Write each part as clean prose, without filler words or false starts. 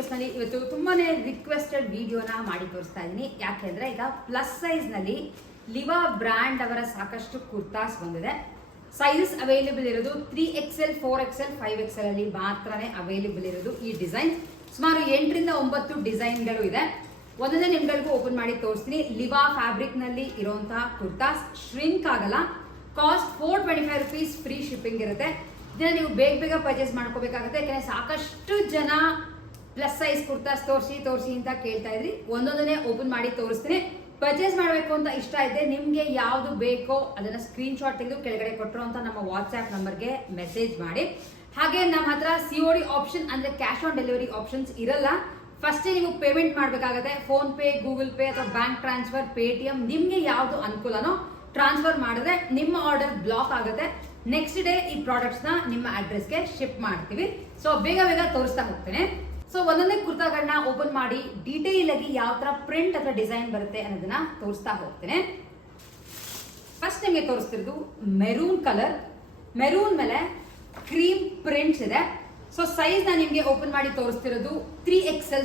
ವಿಡಿಯೋಸ್ನಲ್ಲಿ ಇವತ್ತು ತುಂಬಾನೇ ರಿಕ್ವೆಸ್ಟೆಡ್ ವಿಡಿಯೋನ ಮಾಡಿ ತೋರಿಸ್ತಾ ಇದ್ದೀನಿ. ಯಾಕೆಂದ್ರೆ ಈಗ ಪ್ಲಸ್ ಸೈಜ್ ನಲ್ಲಿ ಲಿವಾ ಬ್ರ್ಯಾಂಡ್ ಅವರ ಸಾಕಷ್ಟು ಕುರ್ತಾಸ್ ಬಂದಿದೆ. ಸೈಜಸ್ ಅವೈಲೇಬಲ್ ಇರೋದು 3XL 4XL 5XL ಅಲ್ಲಿ ಮಾತ್ರನೇ ಅವೈಲೇಬಲ್ ಇರೋದು. ಈ ಡಿಸೈನ್ ಸುಮಾರು 8 ರಿಂದ 9 ಡಿಸೈನ್ಗಳು ಇದೆ. ಒಂದೊಂದೇ ನಿಮ್ಗಳಿಗೂ ಓಪನ್ ಮಾಡಿ ತೋರಿಸ್ತೀನಿ. ಲಿವಾ ಫ್ಯಾಬ್ರಿಕ್ ನಲ್ಲಿ ಇರುವಂತಹ ಕುರ್ತಾಸ್ ಶ್ರಿಂಕ್ ಆಗಲ್ಲ. ಕಾಸ್ಟ್ 425 rupees, ಫ್ರೀ ಶಿಪ್ಪಿಂಗ್ ಇರುತ್ತೆ. ಇದನ್ನ ನೀವು ಬೇಗ ಬೇಗ ಪರ್ಚೇಸ್ ಮಾಡ್ಕೋಬೇಕಾಗುತ್ತೆ. ಯಾಕಂದ್ರೆ ಸಾಕಷ್ಟು ಜನ ಪ್ಲಸ್ ಸೈಜ್ ಕುರ್ತಾಸ್ ತೋರಿಸಿ ಅಂತ ಕೇಳ್ತಾ ಇದ್ರಿ. ಒಂದೊಂದನ್ನೇ ಓಪನ್ ಮಾಡಿ ತೋರಿಸ್ತೀನಿ. ಪರ್ಚೇಸ್ ಮಾಡಬೇಕು ಅಂತ ಇಷ್ಟ ಇದೆ, ನಿಮ್ಗೆ ಯಾವ್ದು ಬೇಕೋ ಅದನ್ನ ಸ್ಕ್ರೀನ್ ಶಾಟ್ ತೆಗೆದು ಕೆಳಗಡೆ ಕೊಟ್ಟಿರುವಂತ ನಮ್ಮ ವಾಟ್ಸ್ಆಪ್ ನಂಬರ್ಗೆ ಮೆಸೇಜ್ ಮಾಡಿ. ಹಾಗೆ ನಮ್ಮ ಹತ್ರ COD ಆಪ್ಷನ್ ಅಂದ್ರೆ ಕ್ಯಾಶ್ ಆನ್ ಡೆಲಿವರಿ ಆಪ್ಷನ್ಸ್ ಇರಲ್ಲ. ಫಸ್ಟ್ ನೀವು ಪೇಮೆಂಟ್ ಮಾಡಬೇಕಾಗುತ್ತೆ. ಫೋನ್ ಪೇ, ಗೂಗಲ್ ಪೇ ಅಥವಾ ಬ್ಯಾಂಕ್ ಟ್ರಾನ್ಸ್ಫರ್, ಪೇಟಿಎಂ ನಿಮ್ಗೆ ಯಾವ್ದು ಅನುಕೂಲನೋ ಟ್ರಾನ್ಸ್ಫರ್ ಮಾಡಿದ್ರೆ ನಿಮ್ಮ ಆರ್ಡರ್ ಬ್ಲಾಕ್ ಆಗುತ್ತೆ. ನೆಕ್ಸ್ಟ್ ಡೇ ಈ ಪ್ರಾಡಕ್ಟ್ಸ್ ನ ನಿಮ್ಮ ಅಡ್ರೆಸ್ಗೆ ಶಿಪ್ ಮಾಡ್ತೀವಿ. ಸೊ ಬೇಗ ಬೇಗ ತೋರಿಸ್ತಾ ಹೋಗ್ತೇನೆ. ಸೊ ಒಂದೊಂದೇ ಕುರ್ತಾಗಳನ್ನ ಓಪನ್ ಮಾಡಿ ಡೀಟೇಲ್ ಆಗಿ ಯಾವ ತರ ಪ್ರಿಂಟ್ ಅಥವಾ ಡಿಸೈನ್ ಬರುತ್ತೆ ಅನ್ನೋದನ್ನ ತೋರಿಸ್ತಾ ಹೋಗ್ತೇನೆ. ಫಸ್ಟ್ ನಿಮಗೆ ತೋರಿಸ್ತಿರೋದು ಮೆರೂನ್ ಕಲರ್. ಮೆರೂನ್ ಮೇಲೆ ಕ್ರೀಮ್ ಪ್ರಿಂಟ್ಸ್ ಇದೆ. ಸೊ ಸೈಜ್ ನಾನು ನಿಮಗೆ ಓಪನ್ ಮಾಡಿ ತೋರಿಸ್ತಿರೋದು 3XL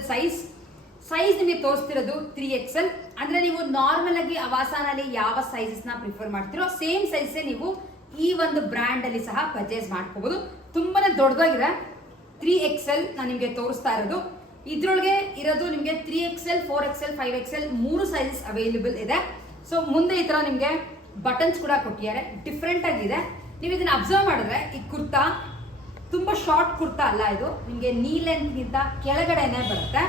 ಸೈಜ್ ನಿಮಗೆ ತೋರಿಸ್ತಿರೋದು 3XL. ಅಂದ್ರೆ ನೀವು ನಾರ್ಮಲ್ ಆಗಿ ಅವಾಸಾನಲ್ಲಿ ಯಾವ ಸೈಜಸ್ ನ ಪ್ರಿಫರ್ ಮಾಡ್ತಿರೋ ಸೇಮ್ ಸೈಜ್ ನೀವು ಈ ಒಂದು ಬ್ರ್ಯಾಂಡ್ ಅಲ್ಲಿ ಸಹ ಪರ್ಚೇಸ್ ಮಾಡ್ಕೋಬಹುದು. ತುಂಬಾನೇ ದೊಡ್ಡದಾಗಿದೆ. 3XL ನಾನು ನಿಮಗೆ ತೋರಿಸ್ತಾ ಇರೋದು. ಇದ್ರೊಳಗೆ ಇರೋದು ನಿಮಗೆ 3XL 4XL 5XL 3 sizes available ಇದೆ. ಸೊ ಮುಂದೆ ಈ ತರ ನಿಮಗೆ ಬಟನ್ಸ್ ಕೂಡ ಕೊಟ್ಟಿದ್ದಾರೆ. ಡಿಫ್ರೆಂಟ್ ಆಗಿದೆ. ನೀವು ಇದನ್ನ ಅಬ್ಸರ್ವ್ ಮಾಡಿದ್ರೆ ಈ ಕುರ್ತಾ ತುಂಬಾ ಶಾರ್ಟ್ ಕುರ್ತಾ ಅಲ್ಲ, ಇದು ನಿಮಗೆ ನೀ ಲೆಂತ್ ಗಿಂತ ಕೆಳಗಡೆನೆ ಬರುತ್ತೆ.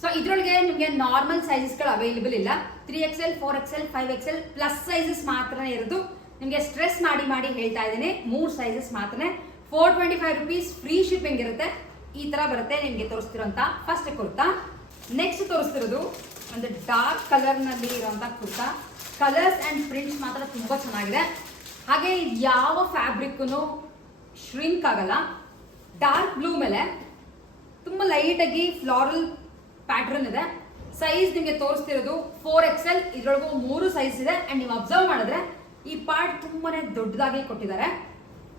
ಸೊ ಇದ್ರೊಳಗೆ ನಿಮಗೆ ನಾರ್ಮಲ್ ಸೈಜಸ್ಗಳು ಅವೈಲೇಬಲ್ ಇಲ್ಲ. 3XL 4XL 5XL plus sizes ಮಾತ್ರನೇ ಇರೋದು. ನಿಮಗೆ ಸ್ಟ್ರೆಸ್ ಮಾಡಿ ಹೇಳ್ತಾ ಇದ್ದೀನಿ, 3 ಸೈಜಸ್ ಮಾತ್ರನೇ. 425 rupees, ಫ್ರೀ ಶಿಪ್ಪಿಂಗ್ ಇರುತ್ತೆ. ಈ ತರ ಬರುತ್ತೆ ನಿಮಗೆ ತೋರಿಸ್ತಿರೋಂತ ಫಸ್ಟ್ ಕುರ್ತಾ. ನೆಕ್ಸ್ಟ್ ತೋರಿಸ್ತಿರೋದು ಒಂದು ಡಾರ್ಕ್ ಕಲರ್ ನಲ್ಲಿ ಇರುವಂತ ಕುರ್ತಾ. ಕಲರ್ಸ್ ಅಂಡ್ ಪ್ರಿಂಟ್ಸ್ ಮಾತ್ರ ತುಂಬಾ ಚೆನ್ನಾಗಿದೆ. ಹಾಗೆ ಯಾವ ಫ್ಯಾಬ್ರಿಕ್ ಶ್ರಿಂಕ್ ಆಗಲ್ಲ. ಡಾರ್ಕ್ ಬ್ಲೂ ಮೇಲೆ ತುಂಬಾ ಲೈಟ್ ಆಗಿ ಫ್ಲಾರಲ್ ಪ್ಯಾಟರ್ನ್ ಇದೆ. ಸೈಜ್ ನಿಮಗೆ ತೋರಿಸ್ತಿರೋದು 4XL. ಇದ್ರೊಳಗೂ 3 ಸೈಜ್ ಇದೆ. ಅಂಡ್ ನೀವು ಅಬ್ಸರ್ವ್ ಮಾಡಿದ್ರೆ ಈ ಪಾರ್ಟ್ ತುಂಬಾನೇ ದೊಡ್ಡದಾಗಿ ಕೊಟ್ಟಿದ್ದಾರೆ.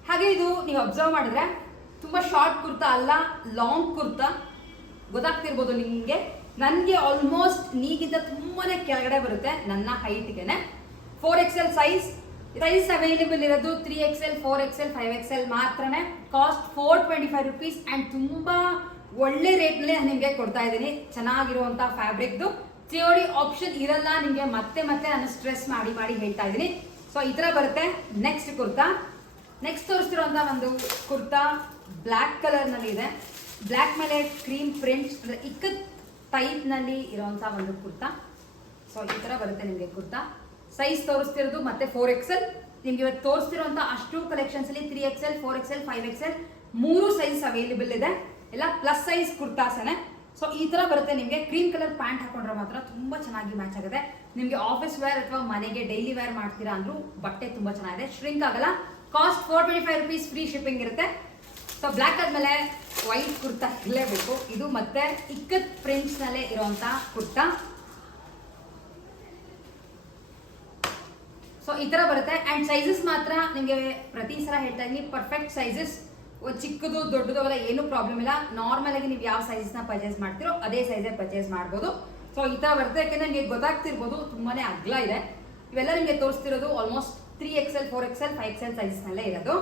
ಹಾಗೆ ಇದು ನೀವು ಅಬ್ಸರ್ವ್ ಮಾಡಿದ್ರೆ ತುಂಬಾ ಶಾರ್ಟ್ ಕುರ್ತಾ ಅಲ್ಲ, ಲಾಂಗ್ ಕುರ್ತಾ. ಗೊತ್ತಾಗ್ತಿರ್ಬೋದು ನಿಮ್ಗೆ. ನನ್ಗೆ ಆಲ್ಮೋಸ್ಟ್ ನೀಗಿಂತ ತುಂಬಾನೇ ಕೆಳಗಡೆ ಬರುತ್ತೆ ನನ್ನ ಹೈಟ್ಗೆನೆ. 4XL ಸೈಜ್ ಅವೈಲೇಬಲ್ ಇರೋದು 3XL 4XL 5XL ಮಾತ್ರನೇ. ಕಾಸ್ಟ್ 425 rupees ಅಂಡ್ ತುಂಬಾ ಒಳ್ಳೆ ರೇಟ್ ನಲ್ಲಿ ನಿಮ್ಗೆ ಕೊಡ್ತಾ ಇದ್ದೀನಿ. ಚೆನ್ನಾಗಿರುವಂತಹ ಫ್ಯಾಬ್ರಿಕ್ COD ಆಪ್ಷನ್ ಇರಲ್ಲ. ನಿಮ್ಗೆ ಮತ್ತೆ ನಾನು ಸ್ಟ್ರೆಸ್ ಮಾಡಿ ಹೇಳ್ತಾ ಇದ್ದೀನಿ. ಸೊ ಈ ತರ ಬರುತ್ತೆ. ನೆಕ್ಸ್ಟ್ ಕುರ್ತಾ. ನೆಕ್ಸ್ಟ್ ತೋರಿಸ್ತಿರುವಂತಹ ಒಂದು ಕುರ್ತಾ ಬ್ಲ್ಯಾಕ್ ಕಲರ್ ನಲ್ಲಿ ಇದೆ. ಬ್ಲ್ಯಾಕ್ ಮೇಲೆ ಕ್ರೀಮ್ ಪ್ರಿಂಟ್ ಅಂದ್ರೆ ಇಕ್ಕತ್ ಟೈಪ್ ನಲ್ಲಿ ಇರುವಂತಹ ಒಂದು ಕುರ್ತಾ. ಸೊ ಈ ತರ ಬರುತ್ತೆ ನಿಮ್ಗೆ ಕುರ್ತಾ. ಸೈಜ್ ತೋರಿಸ್ತಿರೋದು ಮತ್ತೆ 4XL. ನಿಮ್ಗೆ ಇವತ್ತು ತೋರಿಸ್ತಿರುವಂತಹ ಅಷ್ಟು ಕಲೆಕ್ಷನ್ಸ್ ಅಲ್ಲಿ 3XL 4XL 5XL 3 size available ಇದೆ. ಎಲ್ಲ ಪ್ಲಸ್ ಸೈಜ್ ಕುರ್ತಾಸನೆ. ಸೊ ಈ ತರ ಬರುತ್ತೆ ನಿಮ್ಗೆ. ಕ್ರೀಮ್ ಕಲರ್ ಪ್ಯಾಂಟ್ ಹಾಕೊಂಡ್ರೆ ಮಾತ್ರ ತುಂಬಾ ಚೆನ್ನಾಗಿ ಮ್ಯಾಚ್ ಆಗುತ್ತೆ. ನಿಮ್ಗೆ ಆಫೀಸ್ ವೇರ್ ಅಥವಾ ಮನೆಗೆ ಡೈಲಿ ವೇರ್ ಮಾಡ್ತೀರಾ ಅಂದ್ರೂ ಬಟ್ಟೆ ತುಂಬಾ ಚೆನ್ನಾಗಿದೆ. ಶ್ರಿಂಕ್ ಆಗಲ್ಲ. ಕಾಸ್ಟ್ 425 rupees, ಫ್ರೀ ಶಿಪ್ಪಿಂಗ್ ಇರುತ್ತೆ. ಸೊ ಬ್ಲ್ಯಾಕ್ ಆದ್ಮೇಲೆ ವೈಟ್ ಕುರ್ತಾ ಇರಲೇಬೇಕು. ಇದು ಮತ್ತೆ ಇಕ್ಕತ್ ಪ್ರಿಂಟ್ಸ್ ನಲ್ಲೇ ಇರುವಂತ ಕುರ್ತಾ. ಸೊ ಈ ತರ ಬರುತ್ತೆ. ಅಂಡ್ ಸೈಜಸ್ ಮಾತ್ರ ನಿಮ್ಗೆ ಪ್ರತಿ ಸಲ ಹೇಳ್ತಾ ಇದೀನಿ, ಪರ್ಫೆಕ್ಟ್ ಸೈಜಸ್. ಚಿಕ್ಕದು ದೊಡ್ಡದು ಅವೆಲ್ಲ ಏನು ಪ್ರಾಬ್ಲಮ್ ಇಲ್ಲ. ನಾರ್ಮಲ್ ಆಗಿ ನೀವು ಯಾವ ಸೈಜಸ್ ನ ಪರ್ಚೇಸ್ ಮಾಡ್ತಿರೋ ಅದೇ ಸೈಜ್ ಪರ್ಚೇಸ್ ಮಾಡ್ಬೋದು. ಸೊ ಈ ತರ ಬರುತ್ತೆ. ಯಾಕಂದ್ರೆ ನಿಮಗೆ ಗೊತ್ತಾಗ್ತಿರ್ಬೋದು ತುಂಬಾನೇ ಅಗ್ಲ ಇದೆ. ಇವೆಲ್ಲ ನಿಮಗೆ ತೋರಿಸ್ತಿರೋದು almost 3XL 4XL 5XL sizes ನಲ್ಲೇ ಇರೋದು.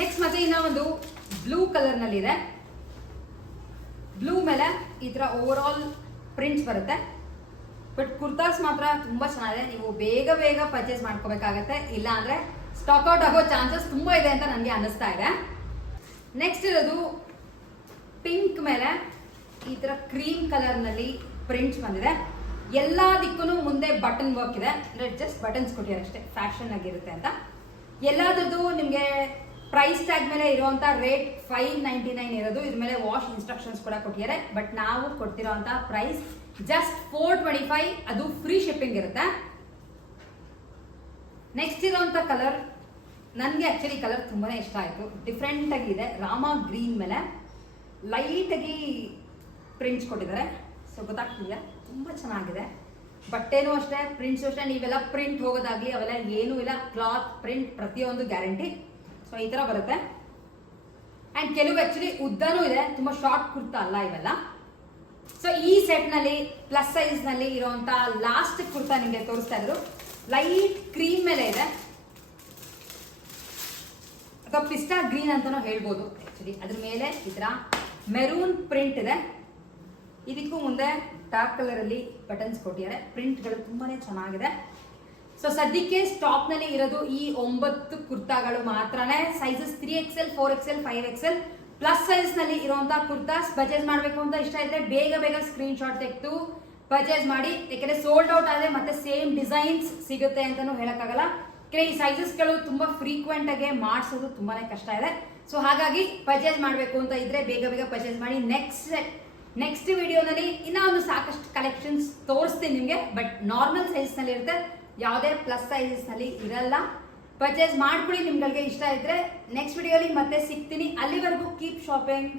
ನೆಕ್ಸ್ಟ್ ಮತ್ತೆ ಇನ್ನ ಒಂದು ಬ್ಲೂ ಕಲರ್ ನಲ್ಲಿ ಇದೆ. ಬ್ಲೂ ಮೇಲೆ ಈ ತರ ಓವರ್ ಆಲ್ ಪ್ರಿಂಟ್ಸ್ ಬರುತ್ತೆ. ಬಟ್ ಕುರ್ತಾಸ್ ಮಾತ್ರ ತುಂಬಾ ಚೆನ್ನಾಗಿದೆ. ನೀವು ಬೇಗ ಪರ್ಚೇಸ್ ಮಾಡ್ಕೋಬೇಕಾಗತ್ತೆ. ಇಲ್ಲ ಅಂದ್ರೆ ಸ್ಟಾಕ್ ಔಟ್ ಆಗೋ ಚಾನ್ಸಸ್ ತುಂಬಾ ಇದೆ ಅಂತ ನನಗೆ ಅನಿಸ್ತಾ ಇದೆ. ನೆಕ್ಸ್ಟ್ ಇರೋದು ಪಿಂಕ್ ಮೇಲೆ ಈ ತರ ಕ್ರೀಮ್ ಕಲರ್ ನಲ್ಲಿ ಪ್ರಿಂಟ್ಸ್ ಬಂದಿದೆ. ಎಲ್ಲಾ ದಿಕ್ಕೂ ಮುಂದೆ ಬಟನ್ ವರ್ಕ್ ಇದೆ. ಅಂದ್ರೆ ಜಸ್ಟ್ ಬಟನ್ಸ್ ಕೊಟ್ಟಿದ್ದಾರೆ ಅಷ್ಟೇ, ಫ್ಯಾಷನ್ ಆಗಿರುತ್ತೆ ಅಂತ. ಎಲ್ಲಾದ್ರದ್ದು ನಿಮ್ಗೆ ಪ್ರೈಸ್ ಟ್ಯಾಗ್ ಮೇಲೆ ಇರುವಂತ ರೇಟ್ 599 ಇರೋದು. ಇದ್ರ ಮೇಲೆ ವಾಶ್ ಇನ್ಸ್ಟ್ರಕ್ಷನ್ಸ್ ಕೂಡ ಕೊಟ್ಟಿದ್ದಾರೆ. ಬಟ್ ನಾವು ಕೊಡ್ತಿರೋಂತ ಪ್ರೈಸ್ ಜಸ್ಟ್ 425. ಅದು ಫ್ರೀ ಶಿಪ್ಪಿಂಗ್ ಇರುತ್ತೆ. ನೆಕ್ಸ್ಟ್ ಇರುವಂತ ಕಲರ್ ನನಗೆ ಆಕ್ಚುಲಿ ಕಲರ್ ತುಂಬಾನೇ ಇಷ್ಟ ಆಯ್ತು. ಡಿಫ್ರೆಂಟ್ ಆಗಿ ಇದೆ. ರಾಮ ಗ್ರೀನ್ ಮೇಲೆ ಲೈಟ್ ಆಗಿ ಪ್ರಿಂಟ್ಸ್ ಕೊಟ್ಟಿದ್ದಾರೆ. ಸೊ ಗೊತ್ತಾಗ್ತಿದೆಯಾ, ತುಂಬಾ ಚೆನ್ನಾಗಿದೆ. ಬಟ್ಟೆನೂ ಅಷ್ಟೇ, ಪ್ರಿಂಟ್ಸ್ ಅಷ್ಟೇ. ನೀವೆಲ್ಲ ಪ್ರಿಂಟ್ ಹೋಗೋದಾಗ್ಲಿ ಅವೆಲ್ಲ ಏನೂ ಇಲ್ಲ. ಕ್ಲಾತ್ ಪ್ರಿಂಟ್ ಪ್ರತಿಯೊಂದು ಗ್ಯಾರಂಟಿ. ಸೊ ಈ ತರ ಬರುತ್ತೆ. ಅಂಡ್ ಕೆಲವು ಆಕ್ಚುಲಿ ಉದ್ದನೂ ಇದೆ, ತುಂಬಾ ಶಾರ್ಟ್ ಕುರ್ತಾ ಅಲ್ಲ ಇವೆಲ್ಲ. ಸೊ ಈ ಸೆಟ್ ನಲ್ಲಿ ಪ್ಲಸ್ ಸೈಜ್ ನಲ್ಲಿ ಇರುವಂತ ಲಾಸ್ಟ್ ಕುರ್ತಾ ನಿಮಗೆ ತೋರಿಸ್ತಾ ಇದ್ರು. ಲೈಟ್ ಕ್ರೀಮ್ ಮೇಲೆ ಇದೆ, ಅಥವಾ ಪಿಸ್ಟಾ ಗ್ರೀನ್ ಅಂತಾನೂ ಹೇಳ್ಬೋದು ಆಕ್ಚುಲಿ. ಅದ್ರ ಮೇಲೆ ಈ ತರ ಮೆರೂನ್ ಪ್ರಿಂಟ್ ಇದೆ. ಇದಕ್ಕೂ ಮುಂದೆ ಡಾರ್ಕ್ ಕಲರ್ ಅಲ್ಲಿ ಬಟನ್ಸ್ ಕೊಟ್ಟಿದ್ದಾರೆ. ಪ್ರಿಂಟ್ ಗಳು ತುಂಬಾನೇ ಚೆನ್ನಾಗಿದೆ. ಸೊ ಸದ್ಯಕ್ಕೆ ಸ್ಟಾಕ್ ನಲ್ಲಿ ಇರೋದು ಈ 9 ಕುರ್ತಾಗಳು ಮಾತ್ರನೇ. Sizes 3XL, 4XL, 5XL plus size ನಲ್ಲಿ ಇರುವಂತಹ ಕುರ್ತಾಸ್. ಪರ್ಚೇಸ್ ಮಾಡಬೇಕು ಅಂತ ಇಷ್ಟ ಇದ್ರೆ ಬೇಗ ಸ್ಕ್ರೀನ್ ಶಾಟ್ ತೆಗೆದು ಪರ್ಚೇಸ್ ಮಾಡಿ. ಯಾಕಂದ್ರೆ ಸೋಲ್ಡ್ ಔಟ್ ಆದ್ರೆ ಮತ್ತೆ ಸೇಮ್ ಡಿಸೈನ್ಸ್ ಸಿಗುತ್ತೆ ಅಂತಾನು ಹೇಳಕ್ಕಾಗಲ್ಲ. ಈ ಸೈಜಸ್ ಗಳು ತುಂಬಾ ಫ್ರೀಕ್ವೆಂಟ್ ಆಗಿ ಮಾಡಿಸೋದು ತುಂಬಾನೇ ಕಷ್ಟ ಇದೆ. ಸೊ ಹಾಗಾಗಿ ಪರ್ಚೇಸ್ ಮಾಡಬೇಕು ಅಂತ ಇದ್ರೆ ಬೇಗ ಪರ್ಚೇಸ್ ಮಾಡಿ. ನೆಕ್ಸ್ಟ್ ವಿಡಿಯೋನಲ್ಲಿ ಇನ್ನೂ ಒಂದು ಸಾಕಷ್ಟು ಕಲೆಕ್ಷನ್ಸ್ ತೋರಿಸ್ತೀನಿ ನಿಮಗೆ. ಬಟ್ ನಾರ್ಮಲ್ ಸೈಜ್ ನಲ್ಲಿ ಇರುತ್ತೆ, ಯಾವುದೇ ಪ್ಲಸ್ ಸೈಜಸ್ ನಲ್ಲಿ ಇರಲ್ಲ. ಪರ್ಚೇಸ್ ಮಾಡ್ಕೊಳ್ಳಿ ನಿಮ್ಗಳಿಗೆ ಇಷ್ಟ ಇದ್ರೆ. ನೆಕ್ಸ್ಟ್ ವಿಡಿಯೋಲಿ ಮತ್ತೆ ಸಿಗ್ತೀನಿ. ಅಲ್ಲಿವರೆಗೂ ಕೀಪ್ ಶಾಪಿಂಗ್.